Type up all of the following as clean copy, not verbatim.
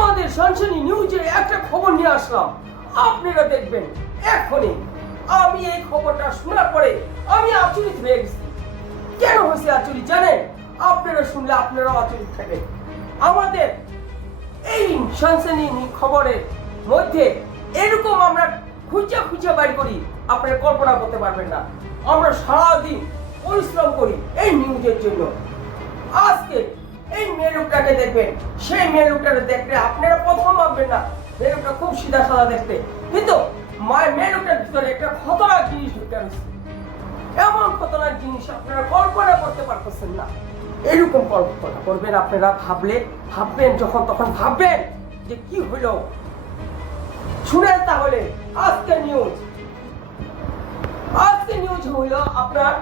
আমাদের সনসনি নিউজে একটা খবর নিয়ে আসলাম, আপনারা দেখবেন এখনই। আমি এই খবরটা শোনার পরে আমি আচরিত হয়ে গেছি। কেন হয়েছে আচরিত জানেন? আপনারা শুনলে আপনারাও আচরিত থাকবেন। আমাদের এই সনসনি খবরের মধ্যে এরকম আমরা খুঁজে খুঁজে বাইর করি, আপনারা কল্পনা করতে পারবেন না। আমরা সারাদিন পরিশ্রম করি এই নিউজের জন্য। আজকে এই মেয়ে লোকটাকে দেখবেন, সেই মেয়ে লোকটাকে দেখলে আপনারা প্রথম ভাববেন না মেয়ে লোকটা খুব সিধা সাদা দেখতে, কিন্তু মেয়ে লোকটার ভিতরে একটা খতরনাক জিনিস ঢুকে রয়েছে। এমন খতরনাক জিনিস আপনারা কল্পনা করতে পারতেছেন না। এরকম কল্পনা করবেন আপনারা, ভাববেন যখন তখন ভাববেন যে কি হলো। শুনেন তাহলে আজকে নিউজ হলো আপনার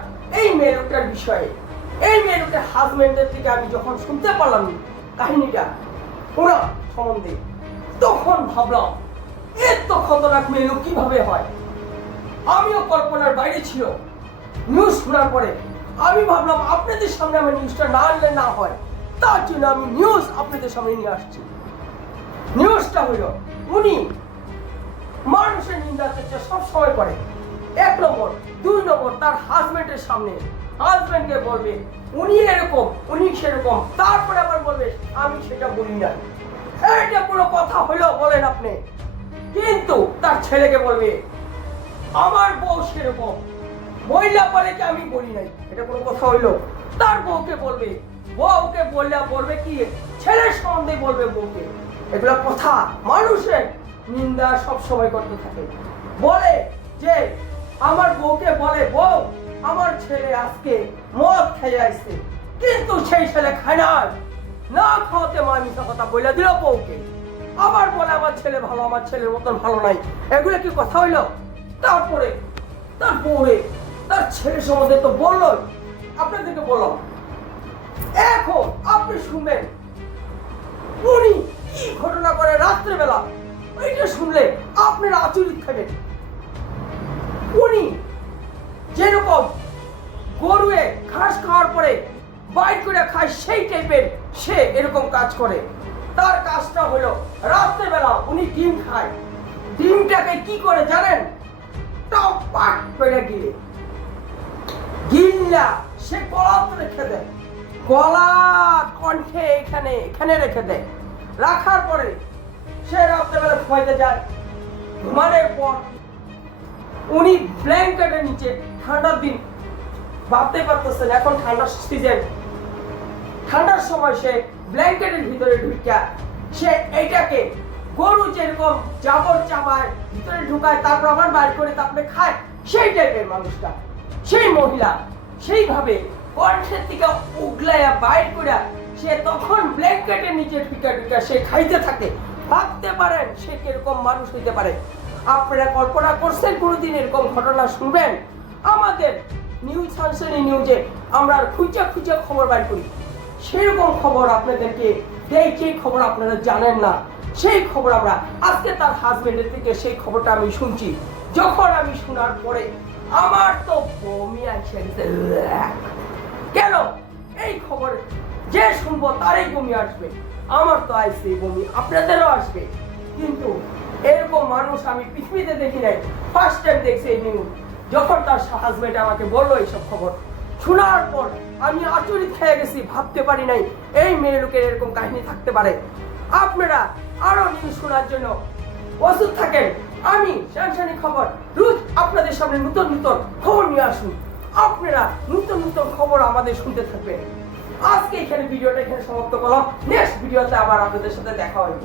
এই মেয়ে লোকটার বিষয়ে। এই মেয়ে লোকটার হাজবেন্ডের থেকে আমি যখন শুনতে পারলাম কাহিনীটা ওনার সম্বন্ধে, তখন ভাবলাম এত খতরনাক মেয়ে লোক কিভাবে হয়। আমিও কল্পনার বাইরে ছিল। নিউজ শোনার পরে আমি ভাবলাম আপনাদের সামনে আমার নিউজটা না আনলে না হয়, তার জন্য আমি নিউজ আপনাদের সামনে নিয়ে আসছি। নিউজটা হলো উনি মানুষের নিন্দা চর্চা সব সময় করে। 1 নম্বর, 2 নম্বর তার হাজবেন্ডের সামনে হাজবেন্ডকে বলবে উনি এরকম উনি সেরকম, তারপরে আবার বলবে আমি সেটা বলি না। এটা কোনো কথা হলো বলেন আপনি? কিন্তু তার ছেলেকে বলবে আমার বউ সেরকম, মহিলা বলে কি আমি বলি নাই, এটা কোনো কথা হইলো? তার বউকে বলবে বলবে কি ছেলের সম্বন্ধে বলবে বউকে। এগুলো কথা মানুষের নিন্দা সব সময় করতে থাকে। বলে যে আমার বউকে বলে বউ আমার ছেলে আজকে মদ খেয়ে আসছে, কিন্তু সেই ছেলে খায় না খাওয়াতে মা মিথ্যা কথা বলে দিল বউকে। আবার বলে আমার ছেলে ভালো, আমার ছেলের মতন ভালো নাই। এগুলো কি কথা হইলো? তারপরে তার ছেলের সম্বন্ধে তো বললো, আপনাদেরকে বললাম। এখন আপনি শুনবেন উনি কি ঘটনা করে রাত্রেবেলা। ওইটা শুনলে আপনারা আচরিত খাবেন। উনি যেরকম গরুয়ে ঘাস খাওয়ার পরে বাইর করে খায় সেই টাইপের সে এরকম কাজ করে। তার কাজটা হলো রাত্রেবেলা উনি ডিম খায়। ডিমটাকে কি করে জানেন? টপ পাক করে গিল্লা সে গলাতে রেখে দেয়, গলা কণ্ঠে এখানে রেখে দেয়। রাখার পরে সে রাত্রেবেলা ঘুমাইতে যায়। ঘুমানোর পর উনি ব্ল্যাঙ্কেটের নিচে, ঠান্ডার দিন ভাবতে পারতেছেন এখন ঠান্ডার সিজন, ঠান্ডার সময় সে ব্ল্যাঙ্কেটের ভিতরে ঢুকিয়া সে এইটাকে গরু যেরকম জাবর চাবায় ভিতরে ঢুকায় তারপর আবার বাইর করে তারপরে খায়, সেই টাইপের মানুষটা, সেই মহিলা সেইভাবে কণ্ঠের থেকে উগলাইয়া বাইর করে সে তখন ব্ল্যাঙ্কেটের নিচে ঢুকা সে খাইতে থাকে। ভাবতে পারেন সে কিরকম মানুষ হইতে পারে? আপনারা কল্পনা করছেন কোনোদিন এরকম ঘটনা শুনবেন? আমাদের নিউজ সনসনি নিউজে আমরা খুঁজে খবর বাইর করি, সেরকম খবর আপনাদেরকে দেই। যে খবর আপনারা জানেন না সেই খবর আমরা আজকে তার হাজবেন্ডের থেকে সেই খবরটা আমি শুনছি। যখন আমি শোনার পরে আমার তো বমি আসে গেছে। কেন? এই খবর যে শুনবো তারই বমি আসবে। আমার তো আইসে বমি, আপনাদেরও আসবে। কিন্তু এরকম মানুষ আমি পৃথিবীতে দেখি নাই, ফার্স্ট টাইম দেখছি এই নিউজ। যখন তার হাজবেন্ড আমাকে বললো এইসব খবর শোনার পর আমি আচরিত হয়ে গেছি। ভাবতে পারি নাই এই মেয়ে লোকের এরকম কাহিনী থাকতে পারে। আপনারা আরো নিউজ শোনার জন্য প্রস্তুত থাকেন। আমি সনসনি খবর রোজ আপনাদের সামনে নতুন খবর নিয়ে আসুন। আপনারা নতুন খবর আমাদের শুনতে থাকবেন। আজকে ভিডিওটা এখানে সমাপ্ত করলাম। নেক্সট ভিডিওতে আবার আপনাদের সাথে দেখা হবে।